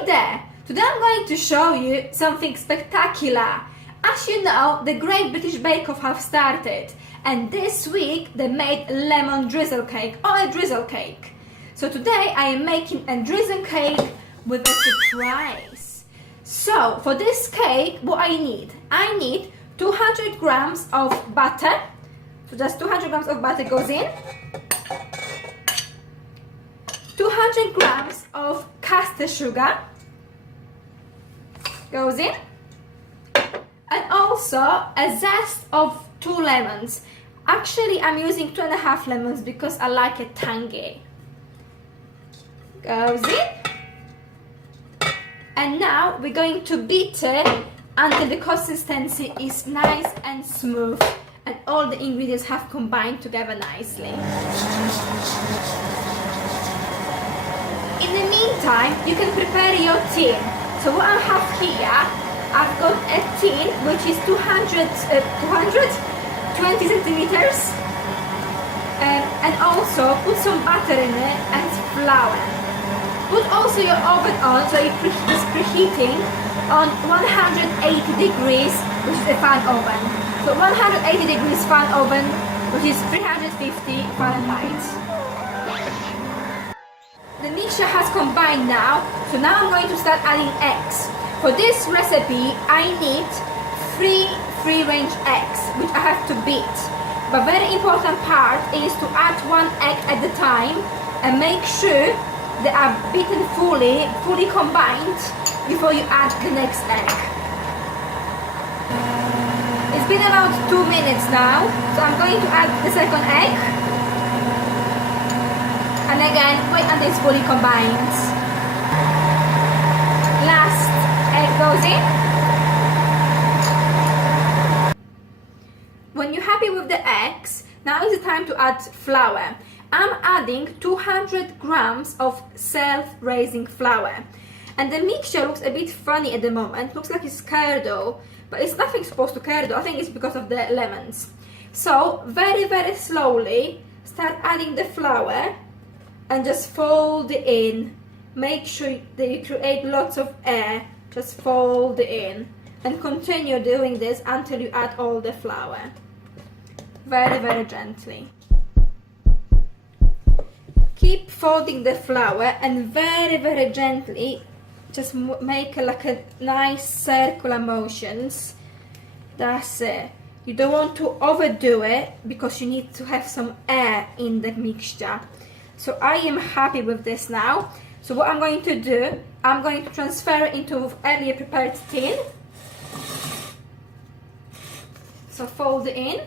Hi there! Today I'm going to show you something spectacular. As you know, the Great British Bake Off have started, and this week they made lemon drizzle cake or a drizzle cake. So today I am making a drizzle cake with a surprise. So for this cake, what I need? I need 200 grams of butter. So just 200 grams of butter goes in. 200 grams of caster sugar goes in, and also a zest of 2 lemons. Actually, I'm using 2.5 lemons because I like it tangy. Goes in, and now we're going to beat it until the consistency is nice and smooth and all the ingredients have combined together nicely. In the meantime, you can prepare your tin. So what I have here, I've got a tin which is 20 centimeters, and also put some butter in it and flour. Put also your oven on, so it is preheating on 180 degrees, which is a fan oven. So 180 degrees fan oven, which is 350 Fahrenheit. The mixture has combined now, so now I'm going to start adding eggs. For this recipe, I need 3 free-range eggs, which I have to beat. But very important part is to add 1 egg at a time and make sure they are beaten fully combined before you add the next egg. It's been about 2 minutes now, so I'm going to add the second egg. And again, wait until it's fully combined. Last egg goes in. When you're happy with the eggs, now is the time to add flour. I'm adding 200 grams of self-raising flour. And the mixture looks a bit funny at the moment. Looks like it's curdle, but it's nothing supposed to curdle. I think it's because of the lemons. So very, very slowly start adding the flour. And just fold it in. Make sure that you create lots of air. Just fold it in. And continue doing this until you add all the flour. Very, very gently. Keep folding the flour and very, very gently just make like a nice circular motions. That's it. You don't want to overdo it because you need to have some air in the mixture. So I am happy with this now. So what I'm going to do, I'm going to transfer it into earlier prepared tin. So fold it in.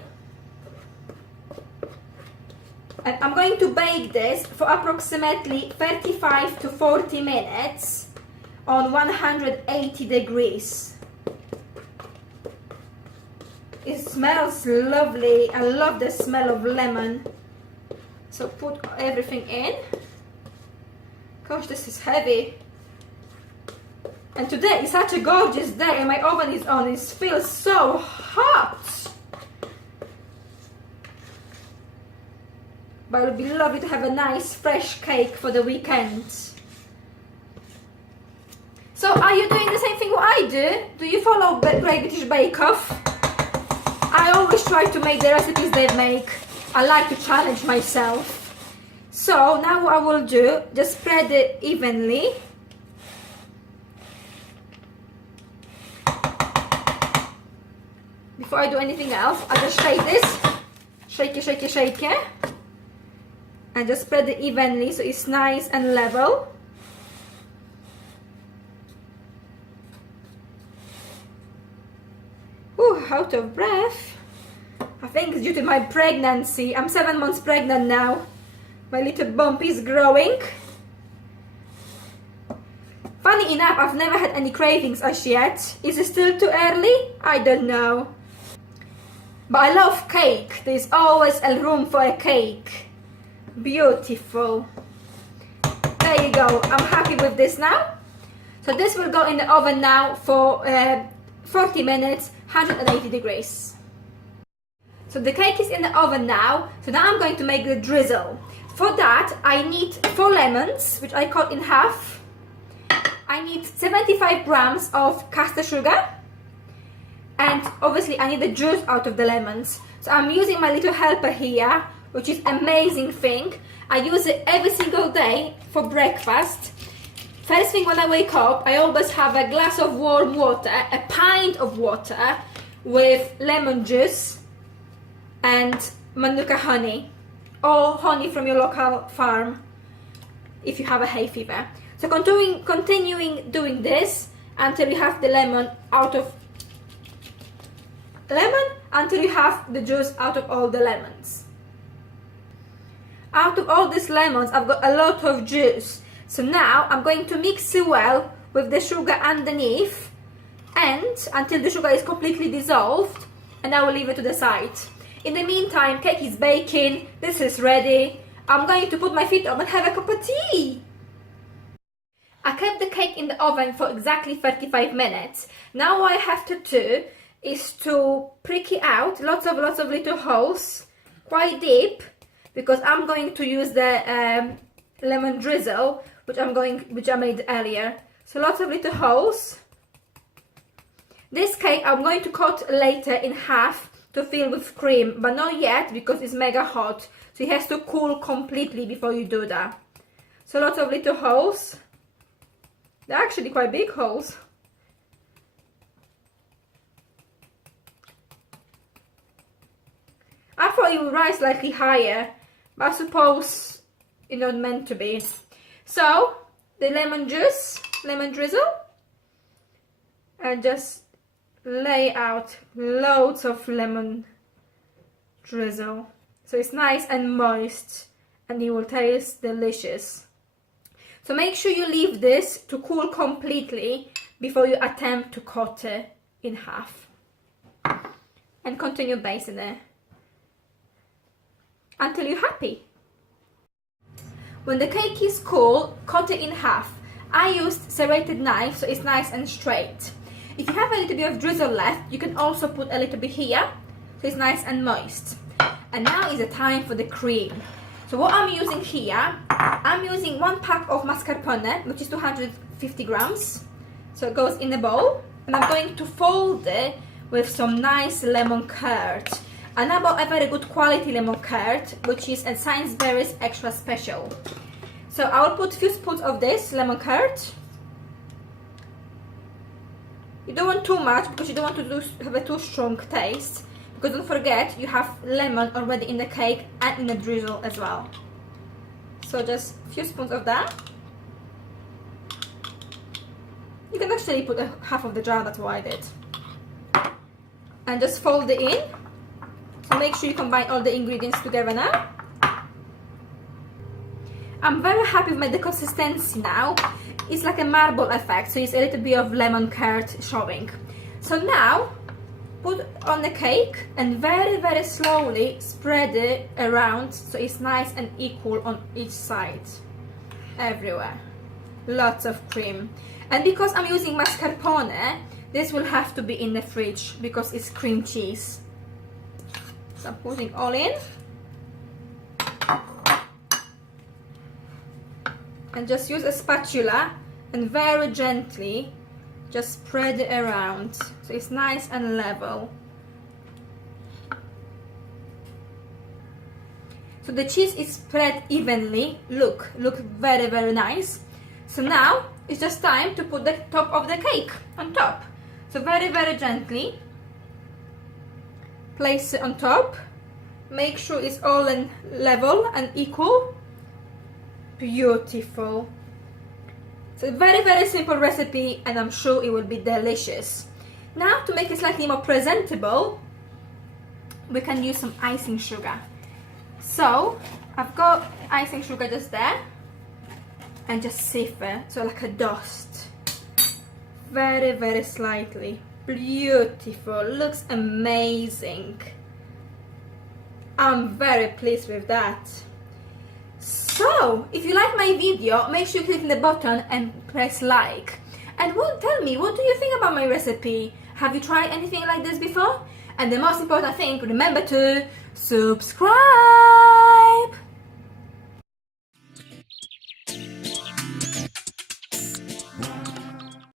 And I'm going to bake this for approximately 35 to 40 minutes on 180 degrees. It smells lovely. I love the smell of lemon. So put everything in. Gosh, this is heavy. And today is such a gorgeous day and my oven is on. It feels so hot. But it would be lovely to have a nice fresh cake for the weekend. So are you doing the same thing what I do? Do you follow Great British Bake Off? I always try to make the recipes they make. I like to challenge myself. So now what I will do, just spread it evenly. Before I do anything else, I'll just shake this. Shake it, shake it, shake it. And just spread it evenly so it's nice and level. Ooh, out of breath. I think it's due to my pregnancy. I'm 7 months pregnant now. My little bump is growing. Funny enough, I've never had any cravings as yet. Is it still too early? I don't know. But I love cake. There's always a room for a cake. Beautiful. There you go. I'm happy with this now. So this will go in the oven now for 40 minutes, 180 degrees. So the cake is in the oven now, so now I'm going to make the drizzle. For that, I need 4 lemons, which I cut in half. I need 75 grams of caster sugar, and obviously I need the juice out of the lemons. So I'm using my little helper here, which is amazing thing. I use it every single day for breakfast. First thing when I wake up, I always have a glass of warm water, a pint of water with lemon juice and manuka honey, or honey from your local farm if you have a hay fever. So continuing doing this until you have the until you have the juice out of all the lemons. Out of all these lemons, I've got a lot of juice. So now I'm going to mix it well with the sugar underneath, and until the sugar is completely dissolved, and I will leave it to the side. In the meantime, cake is baking, this is ready. I'm going to put my feet up and have a cup of tea. I kept the cake in the oven for exactly 35 minutes. Now what I have to do is to prick it out, lots of little holes, quite deep, because I'm going to use the lemon drizzle, which I made earlier. So lots of little holes. This cake I'm going to cut later in half to fill with cream, but not yet because it's mega hot. So it has to cool completely before you do that. So lots of little holes. They're actually quite big holes. I thought it would rise slightly higher, but I suppose it's not meant to be. So the lemon juice, lemon drizzle, and just lay out loads of lemon drizzle. So it's nice and moist, and it will taste delicious. So make sure you leave this to cool completely before you attempt to cut it in half. And continue basting it until you're happy. When the cake is cool, cut it in half. I used serrated knife, so it's nice and straight. If you have a little bit of drizzle left, you can also put a little bit here, so it's nice and moist. And now is the time for the cream. So what I'm using here, I'm using 1 pack of mascarpone, which is 250 grams. So it goes in a bowl, and I'm going to fold it with some nice lemon curd. And I bought a very good quality lemon curd, which is a Sainsbury's Extra Special. So I will put a few spoons of this lemon curd. You don't want too much because you don't want to have a too strong taste. Because don't forget, you have lemon already in the cake and in the drizzle as well. So just a few spoons of that. You can actually put half of the jar, that's what I did. And just fold it in. So make sure you combine all the ingredients together now. I'm very happy with the consistency now. It's like a marble effect, so it's a little bit of lemon curd showing. So now, put on the cake and very slowly spread it around so it's nice and equal on each side. Everywhere. Lots of cream. And because I'm using mascarpone, this will have to be in the fridge because it's cream cheese. So I'm putting all in. And just use a spatula and very gently just spread it around so it's nice and level. So the cheese is spread evenly. Look very nice. So now it's just time to put the top of the cake on top. So very gently place it on top. Make sure it's all in level and equal. Beautiful. It's a very simple recipe, and I'm sure it will be delicious. Now, to make it slightly more presentable, we can use some icing sugar. So I've got icing sugar just there, and just sieve it, so like a dust, very slightly. Beautiful, looks amazing. I'm very pleased with that. So, if you like my video, make sure you click the button and press like. And tell me, what do you think about my recipe? Have you tried anything like this before? And the most important thing, remember to subscribe!